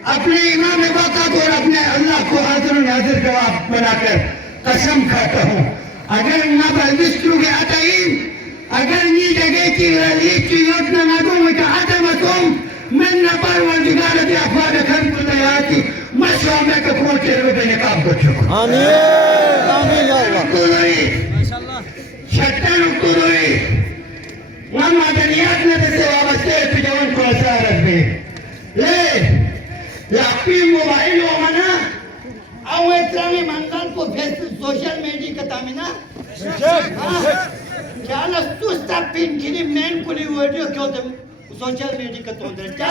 अपने इमाम वक़्त और अपने अल्लाह को हाजिर नाजिर गवाह बनाकर कसम खाता हूँ अगर ना बल्बिस्तु के आताइन अगर ये जगह की रलीज की योजना ना दूँ मैं कहा मसूम मैं न परवरदिगार के अफवाद खन को तैयारी मशवरा में का पहुँचे हुए बेनकाब कर चुका आमीन आमीन या अल्लाह माशाअल्लाह शैतान को रोए वहाँ मदनियात में से वाबस्ते पिजवन को असर रखते ले लापी मोबाइल हो मना आओ इतना में मंगल को फेसबुक सोशल मीडिया का तामिना क्या ना तू सब पिन किनी मेन कुली वीडियो क्यों तुम सोशल मीडिया का तो अंदर क्या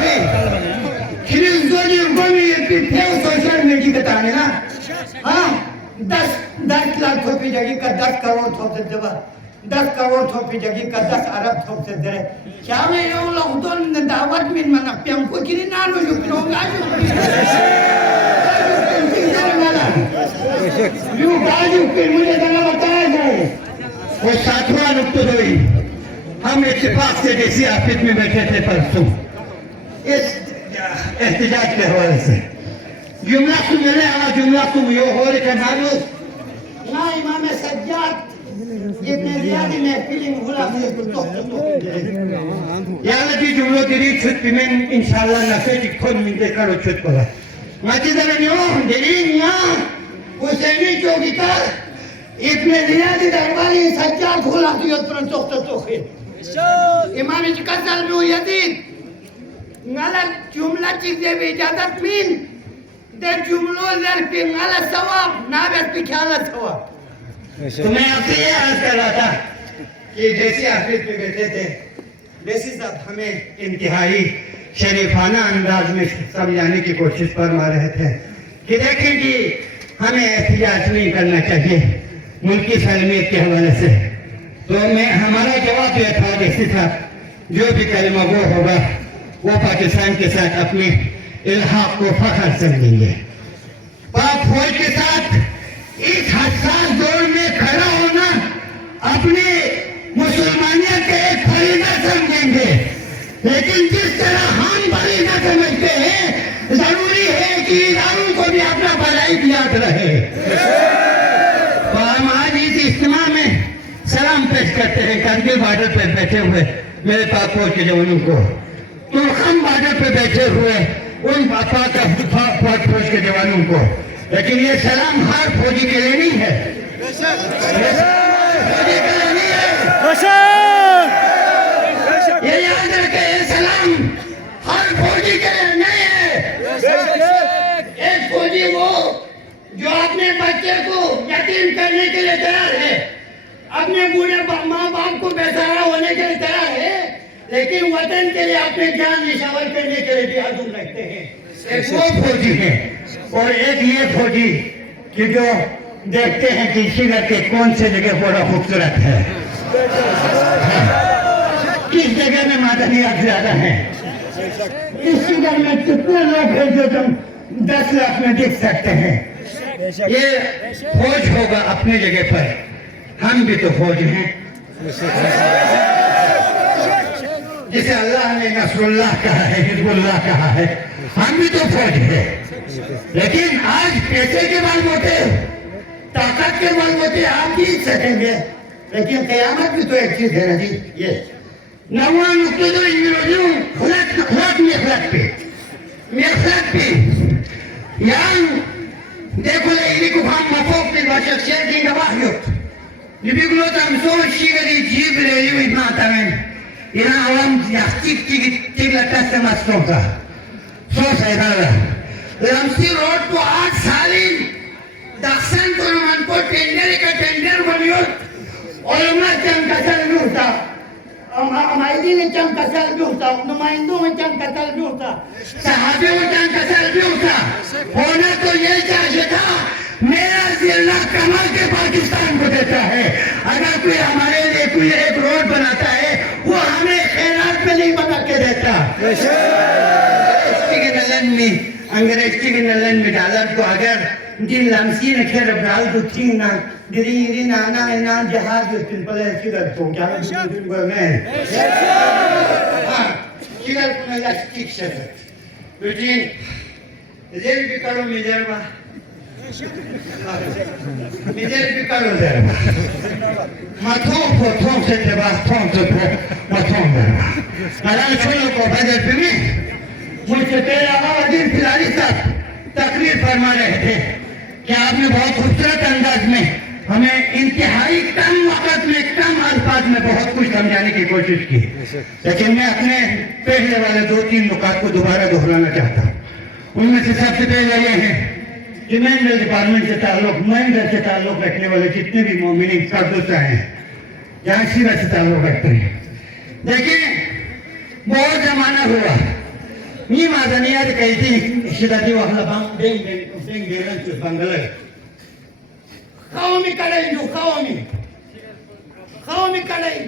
भी किनी जोड़ी उगमी एक थे सोशल मीडिया का तामिना हाँ 10 लाख रुपए जगह का 10 करोड़ थोप दे देवा 10 करोड़ थोपी जगह का 10 अरब थोप से दे क्या मैं ये लोग तो दावत में मना प्याम को किरी ना लो जो लोगा जो यू गाजू के मुझे जरा बताया जाए वो सातवां नुक्ता दोई हम इत्तेफाक से जैसे आफिस में बैठे थे परसों इस एहतजाज के हवाले से जुमला को मिले आवा जुमला को यो हो रहे का नाम ना इमाम सज्जाद इब्न रियाद में फीलिंग हुला से तो याला की जुमलो दिरी छुट में इंशाल्लाह नफे दिखोन में देखा रो छुट पड़ा मस्जिद में न्यो दिरी न्या हुसैनी चौकीदार इब्न रियाद दरबारी सज्जाद हुला की पर तो है इमाम कसल में यदीद ngala jumla चीजें भी इजाजत मिल दे जुमलो दर पे ngala सवाब ना बस पे ख्याल सवाब तो मैं आपसे ये अर्ज कर रहा था कि जैसे आफिस में बैठे थे वैसे साहब हमें इंतहाई शरीफाना अंदाज में समझाने की कोशिश फरमा रहे थे कि देखें कि हमें एहतिजाज नहीं करना चाहिए मुल्की सलमियत के हवाले से तो मैं हमारा जवाब यह था जैसे साहब जो भी कलमा वो होगा वो पाकिस्तान के साथ अपने इल्हाक को फख्र समझेंगे पाक फौज के साथ इस हसास दौर में खड़ा होना अपने मुसलमानियत के एक फरीदा समझेंगे लेकिन जिस तरह हम फरीदा समझते हैं जरूरी है कि इदारों को भी अपना भलाई याद रहे तो हम आज इस इज्तिमा में सलाम पेश करते हैं कारगिल बॉर्डर पर बैठे हुए मेरे पाक फौज के जवानों को तुर्खम बॉर्डर पर बैठे हुए उन पाक फौज के जवानों को लेकिन ये सलाम हर फौजी के लिए नहीं है फौजी के लिए नहीं है ये याद रखें ये सलाम हर फौजी के लिए नहीं है एक फौजी वो जो अपने बच्चे को यतीम करने के लिए तैयार है अपने बूढ़े माँ बाप को बेसहारा होने के लिए तैयार है लेकिन वतन के लिए अपने जान निशावर करने के लिए भी आजम रखते हैं एक वो फौजी है और एक ये फौजी कि जो देखते हैं कि श्रीनगर के कौन से जगह बड़ा खूबसूरत है किस जगह में मादनियात ज्यादा है इस श्रीनगर में कितने लोग हैं जो तुम 10 लाख में देख सकते हैं ये फौज होगा अपनी जगह पर हम भी तो फौज हैं जिसे अल्लाह ने नसरुल्लाह कहा है हिजबुल्लाह कहा है हम भी तो फौज है लेकिन आज पैसे के बल होते ताकत के बल होते आप जीत सकेंगे लेकिन कयामत भी तो एक चीज है ना जी ये नवा नुक्ते जो इंग्लियों खुलत पे यान देखो ले इली को हम मफोक में बाशक शेर की गवाहियत लिबिगलो तम सो शिगरी जीब ले यू इतना तमें इना आवाम यास्तिक चिगलता से मस्तों का सो सैदाला लमसी रोड को 8 साली दक्षिण को मन को टेंडर बनियो और उमर चंद कसल भी होता अमायदी ने चंद कसल भी होता नुमाइंदों में चंद कसल भी होता सहाबियों में चंद कसल भी होता होना तो ये चाहिए था मेरा जिला कमल के पाकिस्तान को देता है अगर कोई हमारे लिए कोई एक रोड बनाता है वो हमें खैरात में नहीं बना के देता अंग्रेज की नलन में डाला तो अगर दिन लमसी ने खेर डाल तो थी ना दिरी नाना ना जहाज जो तिल पले की कर तो क्या दिन को मैं Shigar kuna lastik şefe. Bütün Mizer bir karo mizer var. Mizer bir karo der var. Maton po ton se te va ton te po maton der var. Malan şunu ko badal pimi. मुझसे तेरा दिन खिलाड़ी साहब तकरीर फरमा रहे थे कि आपने बहुत खूबसूरत अंदाज में हमें इंतहाई कम वक्त में कम अल्फाज में बहुत कुछ समझाने की कोशिश की, लेकिन मैं अपने पहले वाले 2-3 नुकात को दोबारा दोहराना चाहता हूँ। उनमें से सबसे पहले ये है कि मेडिकल डिपार्टमेंट से ताल्लुक रखने वाले जितने भी मोमिन कर्दोसा हैं, यहाँ सीरा से ताल्लुक रखते हैं। देखिए बहुत जमाना हुआ मी माझा नियाद काही ती शिदाची वाहला बेंग बेंग बंगला खाओ मी कडाई जो खाओ मी कडाई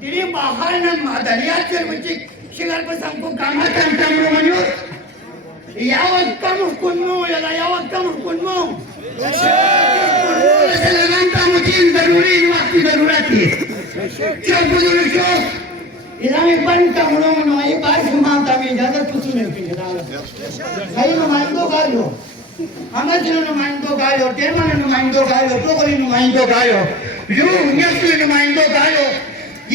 दिली बाहर ना मादरियात कर म्हणजे शिगार पर हमको कामा काम म्हणू यावत काम कुन्नो याला यावत काम कुन्नो सलाम काम चीज जरूरी वक्त जरूरत है जो बुजुर्ग जो इलामे बन का मुनो ये बात मानता में इजाजत कुछ नहीं की भाई नुमाइंदो गायो हमें जिनो नुमाइंदो गायो टेमन नुमाइंदो गायो टोकरी नुमाइंदो गायो यू नेशनल नुमाइंदो गायो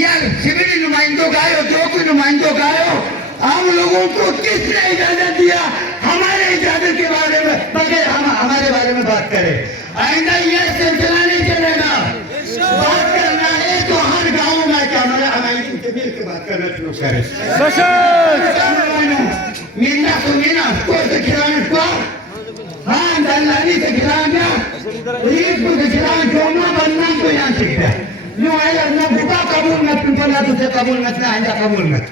यार सिविल नुमाइंदो गायो जोकू नुमाइंदो गायो हम लोगों को किसने इजाजत दिया हमारे इजाजत के बारे में बगैर हम हमारे बारे में बात करें आइंदा ये सिलसिला नहीं चलेगा बात करना है तो हर गांव में कैमरा हमारी मिल के बात करना शुरू करें मीना सुमीना को से खिलाने को हाँ दल्लानी से खिलाना रीत को से खिलाना जोना बनना तो यहाँ सीखता नो है ना बुका कबूल मत पिंपला तुझे कबूल मत ना आइंदा कबूल मत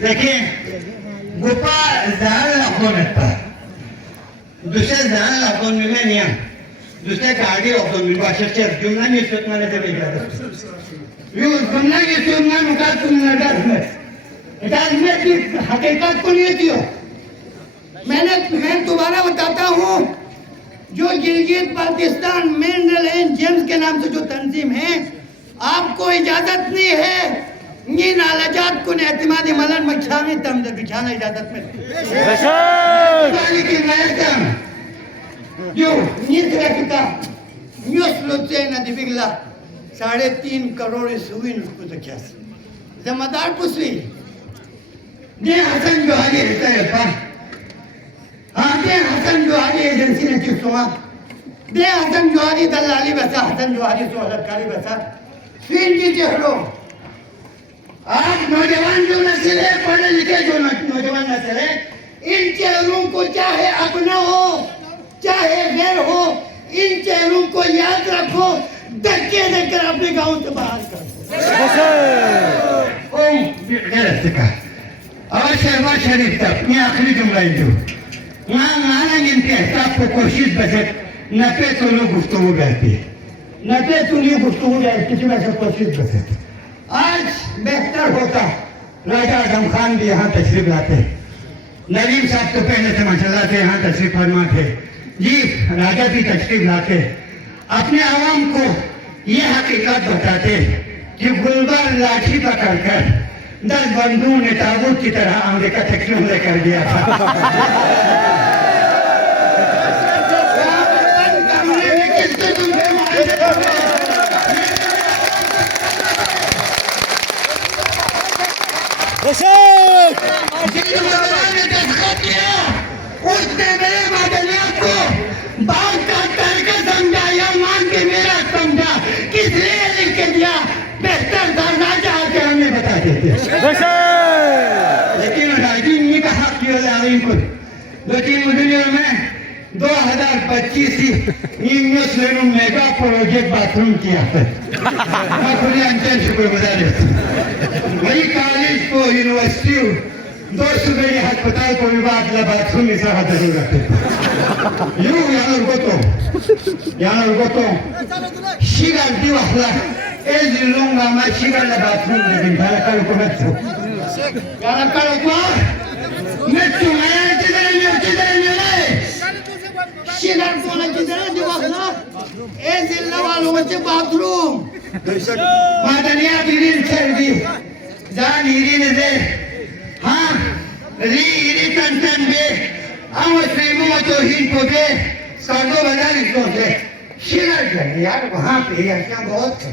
देखिए गुपा जाल लागून येता दुसऱ्या जाल लागून मिलेनिया दुसऱ्या गाडी लागून मी भाषेचे जुमना निसत मला ते वेगळा यू जुमना निसत ना मुका तुमना डर में की हकीकत को नहीं दियो मैं दोबारा बताता हूँ जो Gilgit Baltistan mineral and James के नाम से जो तंजीम है आपको इजाजत नहीं है ये नालाजात को एतमादी मलन मचाने तम बिछाना इजाजत में की नयतम जो नीत रखता न्यूस लोचे न दिबिगला 3.5 करोड़ सुविन उसको तो क्या जमादार पुसवी ने हसन जोहारी रहता है पा हाँ दे हसन जोहारी एजेंसी ने चुपसुआ दे हसन जोहारी दलाली बसा हसन जोहारी सो अलगकारी बसा स्वीन की चेहरों आज नौजवान जो नस्ल है पढ़े लिखे जो नौजवान नस्ल है इन चेहरों को चाहे अपना हो चाहे गैर हो इन चेहरों को याद रखो धक्के देकर अपने गांव से बाहर कर और शहबाज शरीफ तक ये आखिरी जुमला ही जो वहाँ माना गिनते हैं आपको कोशिश बचत नपे तो लोग गुफ्तगू रहती है नपे तो नहीं गुफ्तगू रहती किसी वजह कोशिश बचत आज बेहतर होता राजा आजम खान भी यहाँ तशरीफ लाते नरीम साहब तो पहले से माशाल्लाह से यहाँ तशरीफ फरमा थे जी राजा भी तशरीफ लाते अपने आवाम को ये हकीकत बताते कि गुलबर लाठी पकड़कर 10 बंधुओं ने ताबूत की तरह अमेरिका तक लेकर गया था उसने मेरे मादनियात को बात करके समझा या मान के मेरा समझा किस लिए लिख के दिया बेहतर धरना चाह के हमें बता देते लेकिन राजीव ने कहा कि इनको 2-3 महीने में 2025 मेगा प्रोजेक्ट बाथरूम किया है मैं खुले अंचल शुक्रगुजार वही कॉलेज को यूनिवर्सिटी 2 सुबह अस्पताल को विभाग बाथरूम में सहा जरूरत है यू यहाँ गोतो शिगार दिवसला एज लूंगा मैं शिगार बाथरूम लेकिन थारा कल को मत छो यार कल को मैं तुम्हें किधर नहीं शिगर कोना किधर दिवस ना ए जिल्ला वालों में बाथरूम मादनिया बिरिल चर्बी जान इरिन दे हाँ री कंटन बे आवाज प्रेमो तो हिन को दे सागो बजाने को दे शिगर कर यार वहाँ पे यार क्या बहुत है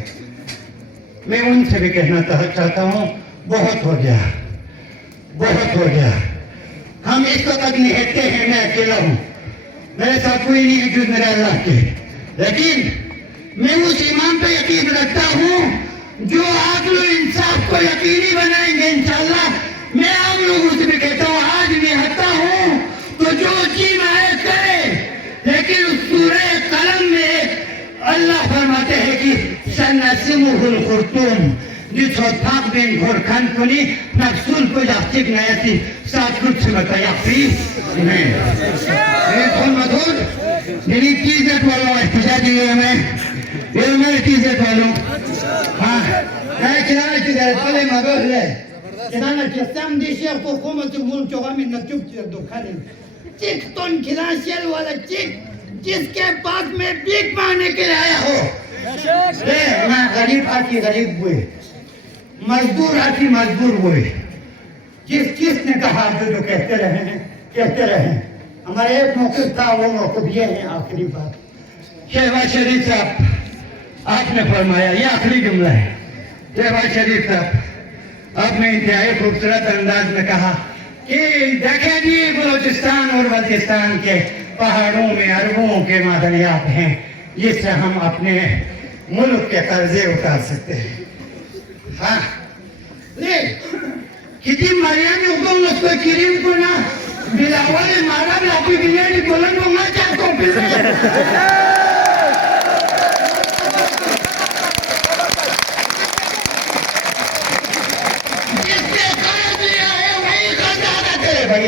मैं उनसे भी कहना चाहता हूँ बहुत हो गया हम इसको तक निहत्ते हैं मैं अकेला हूँ मेरे साथ कोई नहीं है जो मेरे अल्लाह के लेकिन मैं उस ईमान पे यकीन रखता हूँ जो आदल इंसाफ को यकीनी बनाएंगे इंशाल्लाह मैं आप लोगों से भी कहता हूँ आज निहत्ता हूँ तो जो जी माए करे लेकिन सूरह कलम में अल्लाह फरमाते हैं कि सनसिमुहुल खुर्तुम जिस वक्त में घोर खान को नहीं नक्सुल को याचिक नया थी साथ कुछ बताया फ्री नहीं कौन मधुर मेरी चीजें वालों इस्तिजा दिए हमें ये मेरी चीजें वालों हाँ मैं किनारे की दर पले मगर ले किनारे किस्म दिशा को कोमत मूल चौगा में नचुप दो खाने चिक तोन खिलाशियल वाला चिक जिसके पास में भीख मांगने के लिए आया हो मैं गरीब आती गरीब हुए मजदूर आती मजदूर हुए किसने कहा जो कहते रहे हमारे एक मौक़िफ़ था वो मौक़िफ़ ये है आखिरी बात शहबाज शरीफ साहब आपने फरमाया ये आखिरी जुमला है शहबाज शरीफ साहब आपने इंतहाई खूबसूरत अंदाज में कहा कि देखें जी बलूचिस्तान और बल्तिस्तान के पहाड़ों में अरबों के मादनियात हैं जिससे हम अपने मुल्क के कर्जे उतार सकते हैं हाँ ले किसी मरियामी हुकुम उसको किरीम को ना बिलावल मारा लापी बिलियनी बोलन को ना चाहता हूँ जिसके कर्ज लिया है वही कर्जा अदा करे भाई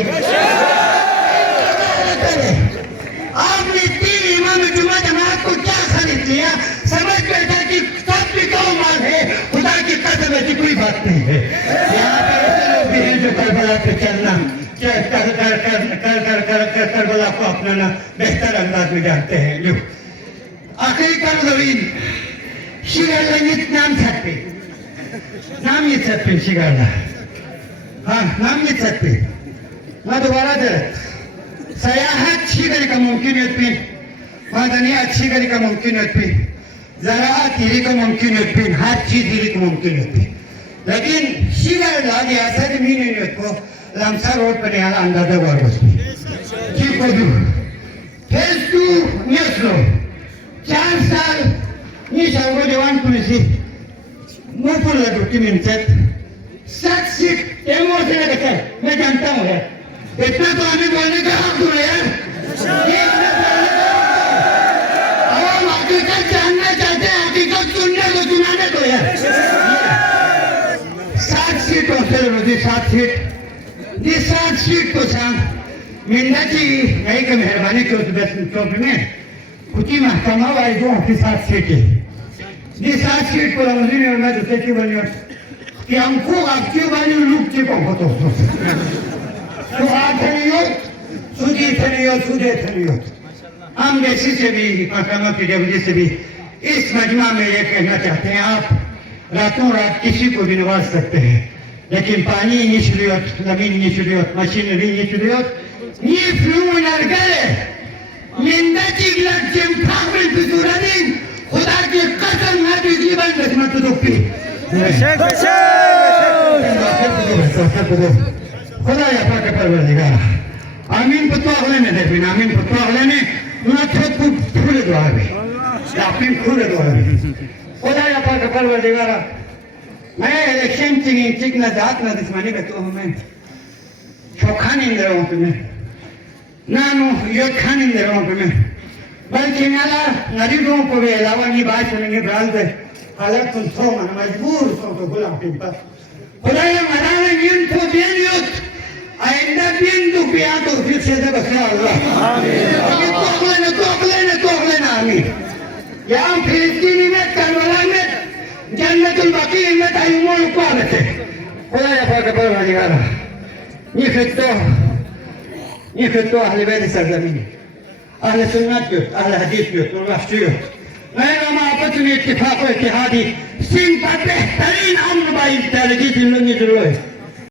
आपने 3 इमाम जुमा जमात को क्या खरीद लिया समझ बैठा कि सब बिकाऊ माल है खुदा की कसम ऐसी कोई बात नहीं है यहाँ पर ऐसे लोग भी हैं जो करबला पे चलना करबला को अपनाना बेहतर अंदाज में जानते हैं जो आखिरी कर्जवीन शिगाला नाम सकते शिगाला हाँ नाम ये सकते मैं दोबारा दे सयाहत शिगरी का मुमकिन है मादनियात शिगरी का मुमकिन है ज़राअत हिरी का मुमकिन है हर चीज हिरी का मुमकिन है लेकिन शिगर लागे असर मीने ने को लमसा रोड पर यहाँ अंदाजा वर्गस की कोदू फेज 2 नेस्लो 4 साल ये शायद जवान पुलिस मुफुल लगो की मिनट 7 सीट एमओ से लेकर मैं जानता हूँ यार इतना तो हमें बोलने का हक दो यार आवाम हकीकत जानना चाहते हैं हकीकत सुनने को सुनाने दो यार 7 सीटों से मुझे 7 सीट को सांग मिलना चाहिए नहीं कि मेहरबानी की चौक में कुछ महकमा वाली जो आपकी 7 सीटें ये 7 सीट को रमजी ने मैं दूसरे की बनी कि हमको आपकी वाली लुक के को तो हम जैसी से भी महकमा की जबरी से भी इस मजमा में ये कहना चाहते हैं आप रातों रात किसी को भी नवाज सकते हैं लेकिन पानी निचलियोत जमीन निचलियोत मशीनरी निचलियोत ये फ्लू नरगले मिंदा चिगलक जिम फागल बिजुरादीन खुदा की कसम है कि जीवन किस्मत दुखी खुदा या पाक परवरदिगार आमीन पुत्वा होले ने देखिन आमीन पुत्वा होले ने ना खुद खुले दुआ है आमीन खुले दुआ है खुदा या पाक परवरदिगार मैं इलेक्शन चिक ना जात ना दुश्मनी का तो हमें शौखान इंद्र हूं तुम्हें नानो यो खान इंद्र हूं तुम्हें बल्कि नाला गरीबों को भी अलावा नहीं बात सुनेंगे ब्राल दे हालत तुम सो मन मजबूर सो तो गुलाम के पास खुदा या मराने नींद को bien yut आइंदा bien तो पिया तो फिर से बख्शा अल्लाह आमीन तोखले ना आमीन यहाँ फिलिस्तीनी में करबला में जन्नतुल बकी में तायुमों को आते खुदा या पाक परवरदिगार ये फिर तो अहले बैत सरजमीन अहले सुन्नत yok, अहले हदीस yok, Nurbaşçı yok. Meyrama आपस में इत्तेफाक व इत्तेहादी सिंध का बेहतरीन अमन बाई तरजीह जिलों